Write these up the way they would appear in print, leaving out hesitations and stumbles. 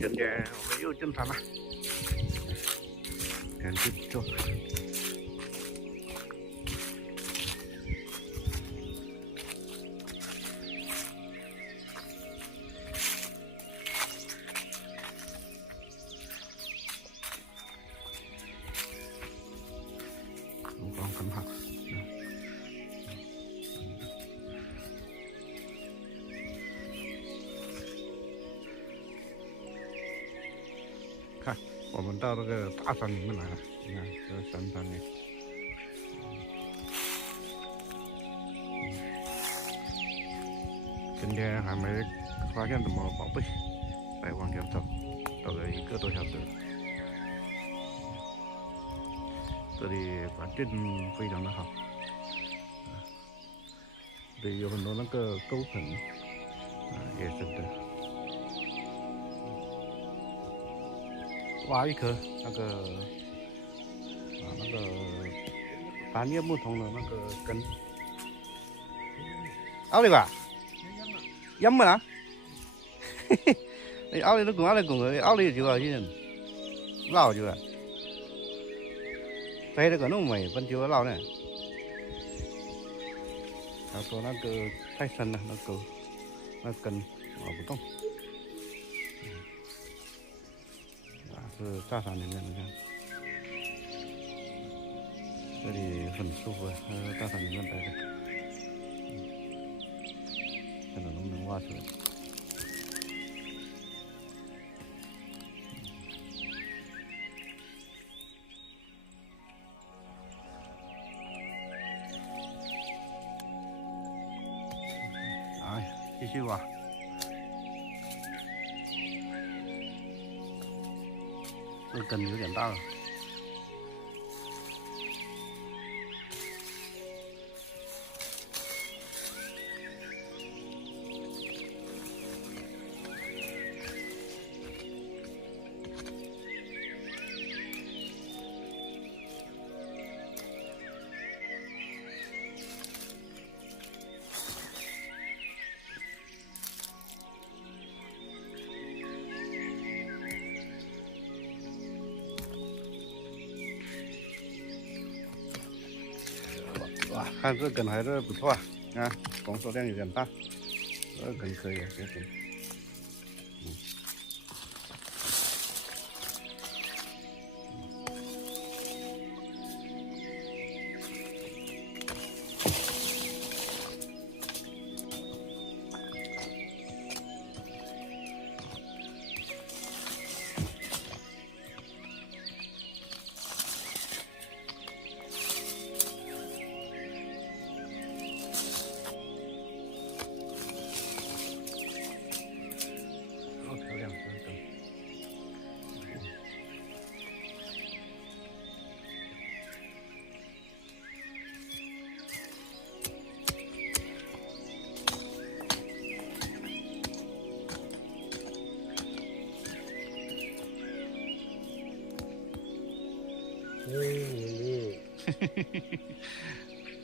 今天我们又进山了，天气不错。阳光很好。看，我们到那个大山里面来了。你看，这个深山里，今天还没发现什么宝贝，再往前走，走了1个多小时。这里环境非常的好，这里有很多那个沟棚，野生的。挖一颗那个单叶木桐的那个根，拗嚟吧？陰啊！你拗你都講佢，拗你就話先，撈就話，飛那個弄沒，本就撈呢。他說那個太深了，那根挖不动。是大山里面，你看，这里很舒服，大山里面待着，看看能不能挖出来。哎，继续挖。这根有点大了。哇，看这根还是不错啊！啊，光缩量有点大，这根可以，这根。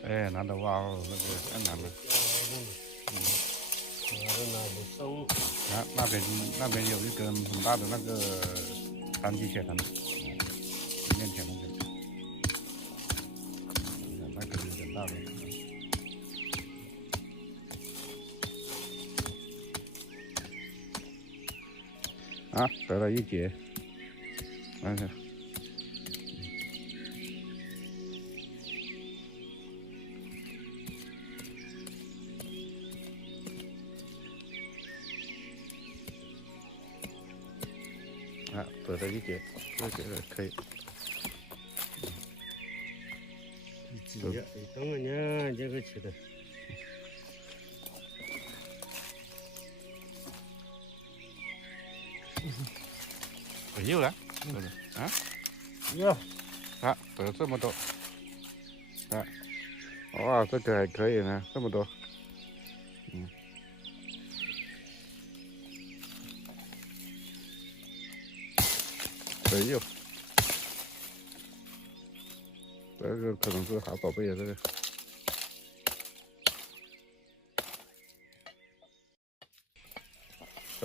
哎，难得挖哦，那个太难了。啊，那边有一根很大的那个单极铁藤，面前那个，那个有点大的。啊，得了一节，看看。啊，得了一节，这个可以。等个年这个吃的。没有了，啊？有。啊，得这么多。啊，哇，这个还可以呢，这么多。没有，这个可能是好宝贝啊，这个。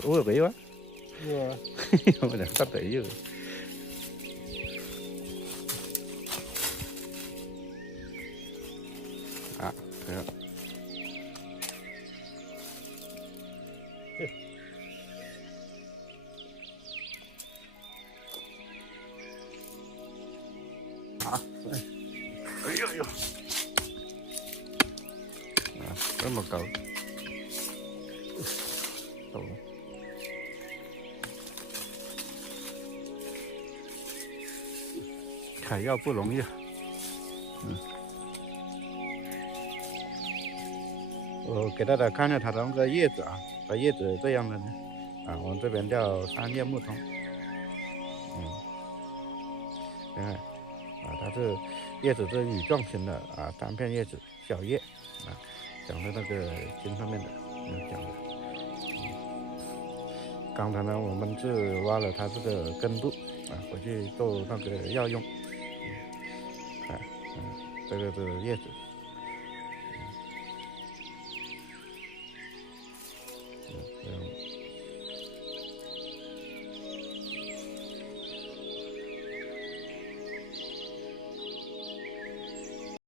我有没有啊？有，我俩啥都有。啊，对了。啊，哎呦呦，啊，这么高，懂了。采药不容易啊，我给大家看一下它的那个叶子啊，它叶子这样的呢，啊，我们这边叫三叶木桐，你看，啊，它是叶子是羽状型的啊，单片叶子，小叶，啊，长在那个茎上面的，长的。刚才呢，我们是挖了它这个根部，啊，回去做那个药用，这个是叶子。